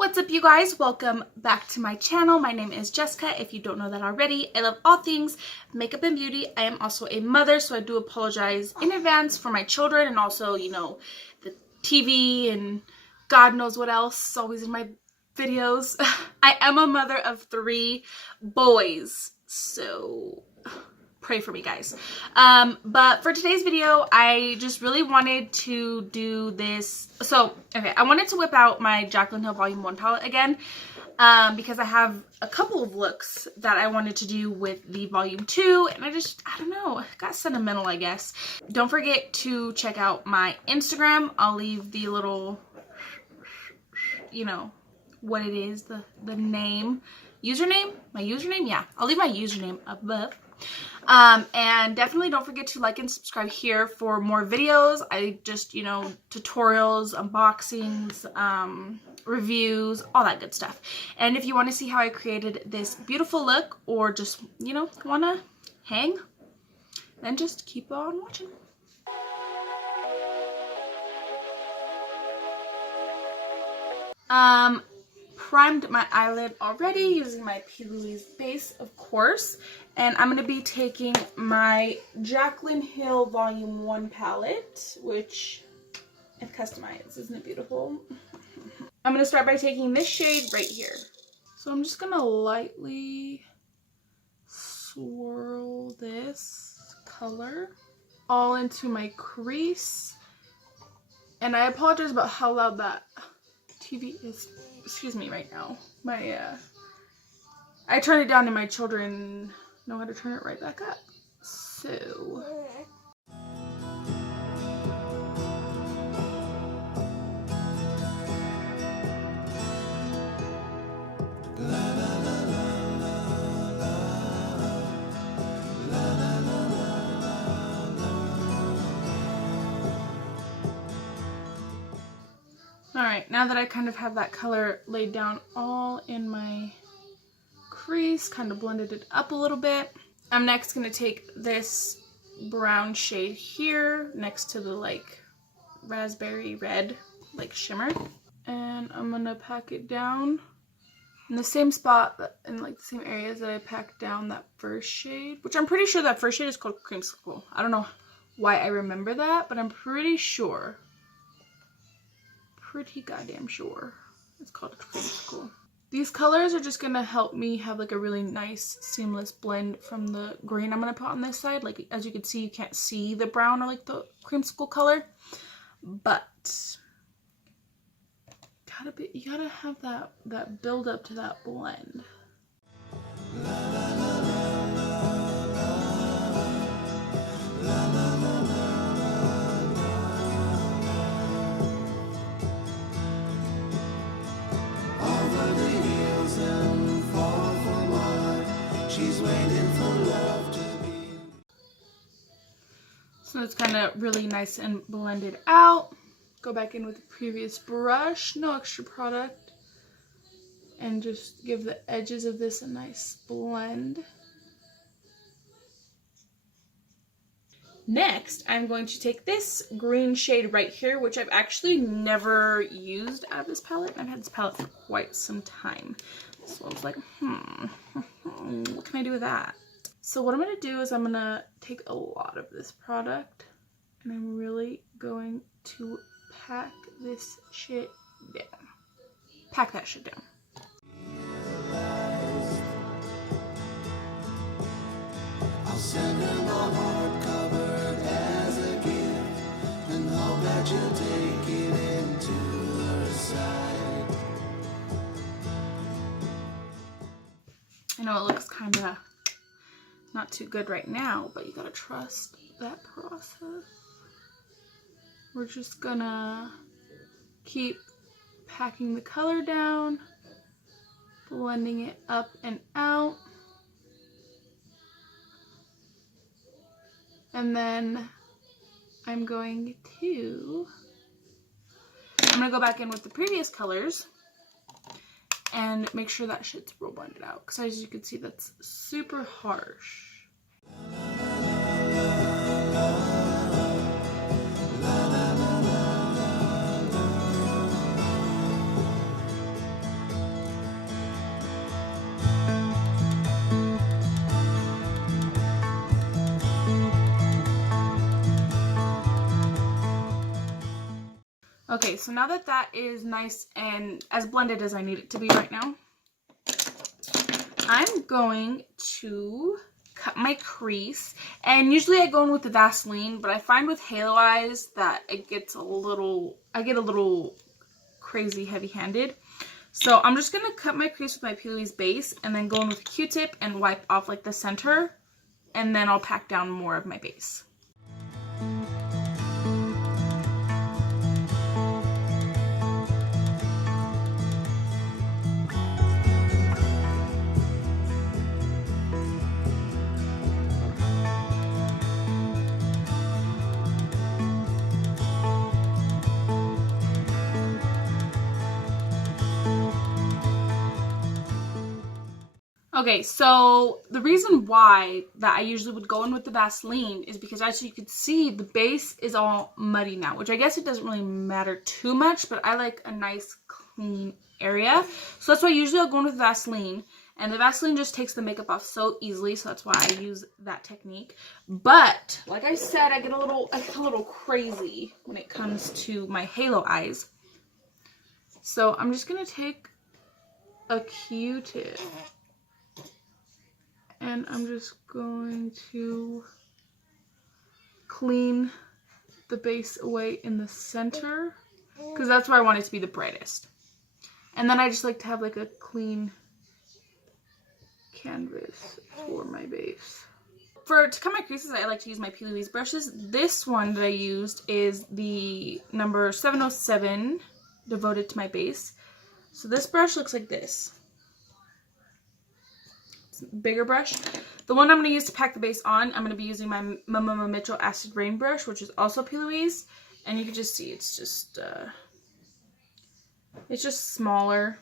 What's up, you guys? Welcome back to my channel. My name is Jessica. If you don't know that already, I love all things makeup and beauty. I am also a mother, so I do apologize in advance for my children and also, you know, the TV and God knows what else always in my videos. I am a mother of 3 boys, so pray for me, guys. But for today's video, I just really wanted to do this. So, okay, I wanted to whip out my Jaclyn Hill Volume 1 palette again, because I have a couple of looks that I wanted to do with the Volume 2, and I don't know, got sentimental, I guess. Don't forget to check out my Instagram. I'll leave the little, you know, what it is, the name, username, my username, yeah, I'll leave my username above. And definitely don't forget to like and subscribe here for more videos. I just, you know, tutorials, unboxings, reviews, all that good stuff. And if you want to see how I created this beautiful look, or just, you know, want to hang, then just keep on watching. Primed my eyelid already using my Louise base, of course, and I'm going to be taking my Jaclyn Hill Volume 1 palette, which I've customized. Isn't it beautiful? I'm going to start by taking this shade right here. So I'm just going to lightly swirl this color all into my crease, and I apologize about how loud that TV is. Excuse me right now. I turned it down and my children know how to turn it right back up. So alright, now that I kind of have that color laid down all in my crease, kind of blended it up a little bit, I'm next going to take this brown shade here next to the like raspberry red like shimmer, and I'm going to pack it down in the same spot, in like the same areas that I packed down that first shade, which I'm pretty sure that first shade is called Creamsicle. I don't know why I remember that, but I'm pretty sure. Pretty goddamn sure it's called Creamsicle. These colors are just gonna help me have like a really nice seamless blend from the green I'm gonna put on this side. Like, as you can see, you can't see the brown or like the creamsicle color, but you gotta have that build up to that blend. So it's kind of really nice and blended out. Go back in with the previous brush, no extra product, and just give the edges of this a nice blend. Next, I'm going to take this green shade right here, which I've actually never used out of this palette. I've had this palette for quite some time. So I was like, what can I do with that? So what I'm going to do is I'm going to take a lot of this product, and I'm really going to pack this shit down. Pack that shit down. I'll send her my heart covered as a gift, and hope that you'll take it into her side. I know it looks kind of not too good right now, but you gotta trust that process. We're just gonna keep packing the color down, blending it up and out, and then I'm gonna go back in with the previous colors and make sure that shit's real blended out, because as you can see, that's super harsh. Okay, so now that that is nice and as blended as I need it to be right now, I'm going to cut my crease. And usually I go in with the Vaseline, but I find with halo eyes that it gets I get a little crazy heavy-handed. So I'm just going to cut my crease with my P. base and then go in with a Q-tip and wipe off like the center. And then I'll pack down more of my base. Okay, so the reason why that I usually would go in with the Vaseline is because as you can see, the base is all muddy now, which I guess it doesn't really matter too much, but I like a nice clean area. So that's why usually I'll go in with Vaseline, and the Vaseline just takes the makeup off so easily, so that's why I use that technique. But like I said, I get a little crazy when it comes to my halo eyes. So I'm just gonna take a Q-tip. And I'm just going to clean the base away in the center, because that's where I want it to be the brightest. And then I just like to have like a clean canvas for my base. To cut my creases, I like to use my P. Louise brushes. This one that I used is the number 707, devoted to my base. So this brush looks like this. Bigger brush. The one I'm going to use to pack the base on, I'm going to be using my Mama Mitchell Acid Rain brush, which is also P. Louise, and you can just see it's just smaller,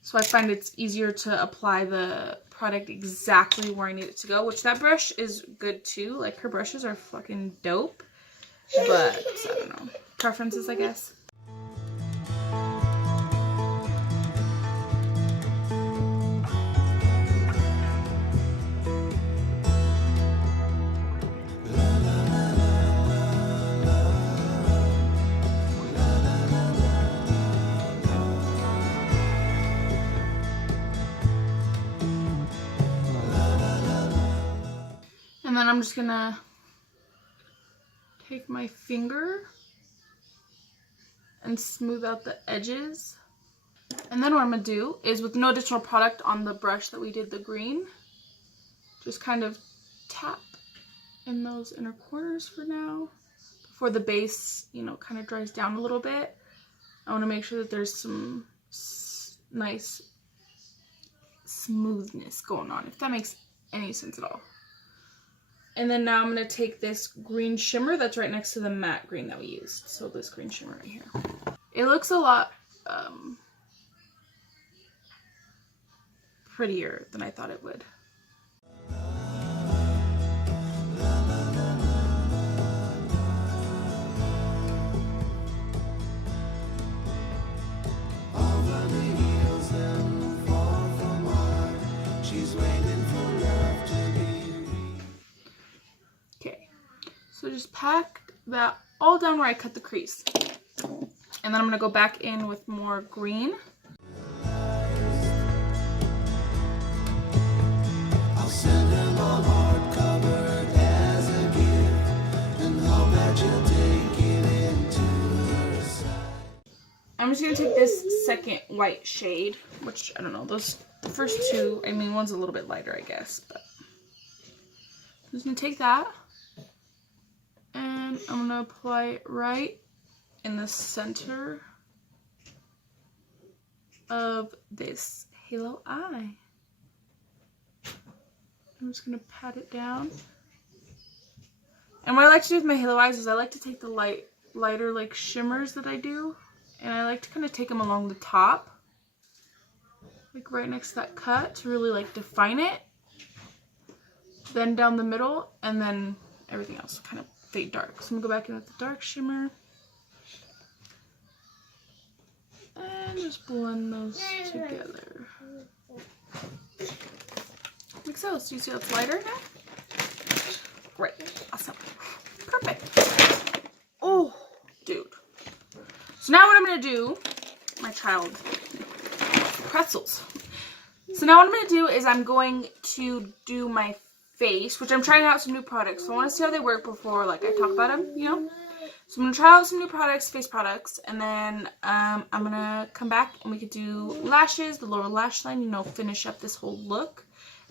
so I find it's easier to apply the product exactly where I need it to go, which that brush is good too. Like, her brushes are fucking dope, but I don't know, preferences, I guess. And then I'm just gonna take my finger and smooth out the edges. And then what I'm gonna do is, with no additional product on the brush that we did the green, just kind of tap in those inner corners for now, before the base, you know, kind of dries down a little bit. I want to make sure that there's some nice smoothness going on, if that makes any sense at all. And then now I'm going to take this green shimmer that's right next to the matte green that we used. So this green shimmer right here. It looks a lot prettier than I thought it would. So just pack that all down where I cut the crease. And then I'm going to go back in with more green. I'll send them a hardcover as a gift, and hope that you'll take it into her side. I'm just going to take this second white shade, which, I don't know, those first two, I mean, one's a little bit lighter, I guess, but I'm just going to take that. And I'm going to apply it right in the center of this halo eye. I'm just going to pat it down. And what I like to do with my halo eyes is I like to take the lighter like shimmers that I do, and I like to kind of take them along the top, like right next to that cut, to really like define it. Then down the middle, and then everything else kind of fade dark. So I'm going to go back in with the dark shimmer. And just blend those together. Like so. So you see how it's lighter now? Great. Awesome. Perfect. Oh, dude. So now what I'm going to do, my child, pretzels. So now what I'm going to do is I'm going to do my face, which I'm trying out some new products. So I want to see how they work before like I talk about them, you know. So I'm going to try out some new products, face products, and then I'm going to come back and we could do lashes, the lower lash line, you know, finish up this whole look,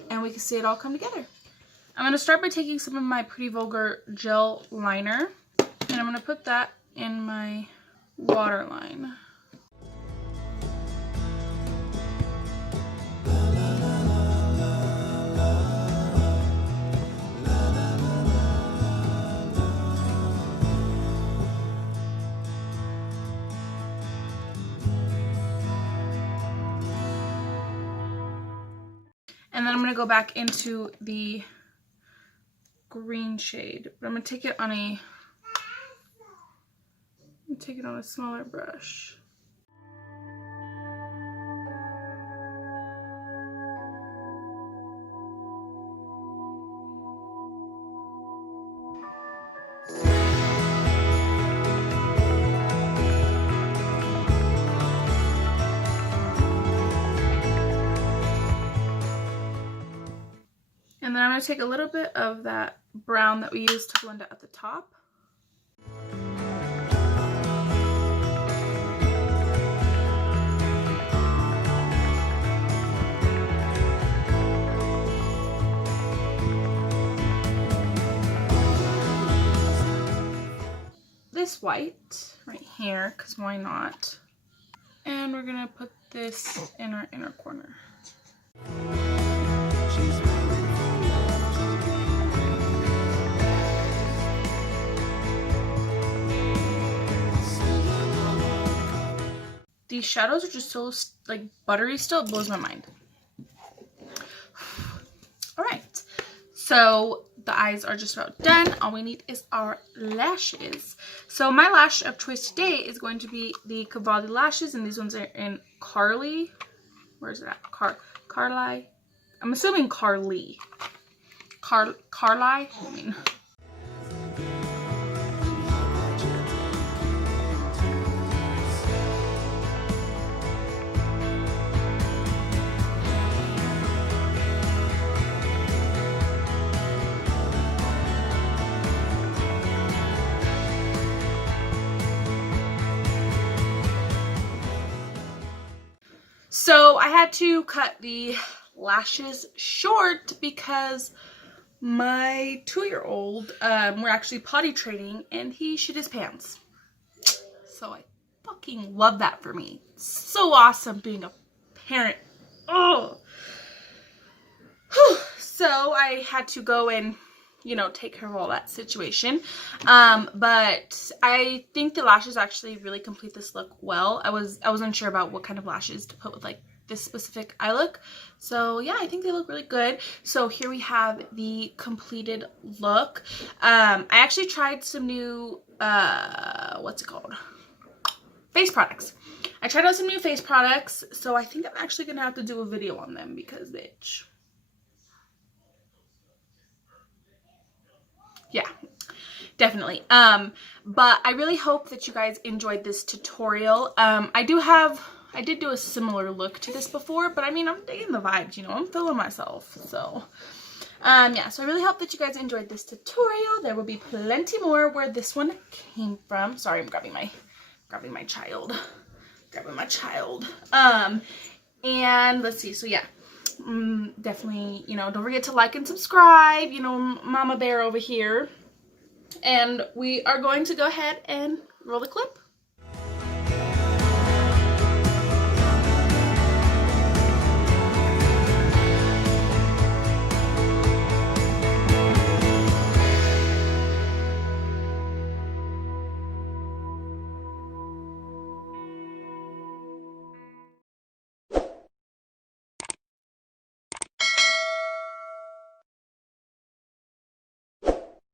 and we can see it all come together. I'm going to start by taking some of my Pretty Vulgar gel liner, and I'm going to put that in my waterline. And then I'm going to go back into the green shade, but I'm going to take it on a smaller brush. And then I'm going to take a little bit of that brown that we used to blend it at the top. This white right here, because why not? And we're going to put this in our inner corner. These shadows are just so like buttery still, it blows my mind. Alright, so the eyes are just about done. All we need is our lashes. So my lash of choice today is going to be the Cavalli lashes, and these ones are in Carly. Where's it at? Carly? I'm assuming Carly. Carly? I mean... So I had to cut the lashes short because my 2-year-old, we're actually potty training and he shit his pants. So I fucking love that for me. It's so awesome being a parent. Oh. So I had to go and, you know, take care of all that situation. But I think the lashes actually really complete this look well. I was unsure about what kind of lashes to put with like this specific eye look. So yeah, I think they look really good. So here we have the completed look. I actually tried some new, what's it called? Face products. I tried out some new face products. So I think I'm actually gonna have to do a video on them because bitch. Yeah, definitely. But I really hope that you guys enjoyed this tutorial. I did do a similar look to this before, but I mean, I'm digging the vibes, you know, I'm feeling myself. So, yeah, so I really hope that you guys enjoyed this tutorial. There will be plenty more where this one came from. Sorry, I'm grabbing my child. Grabbing my child. And let's see, so yeah. Definitely, you know, don't forget to like and subscribe, you know, Mama Bear over here. And we are going to go ahead and roll the clip.